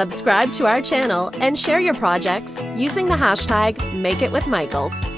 Subscribe to our channel and share your projects using the hashtag MakeItWithMichaels.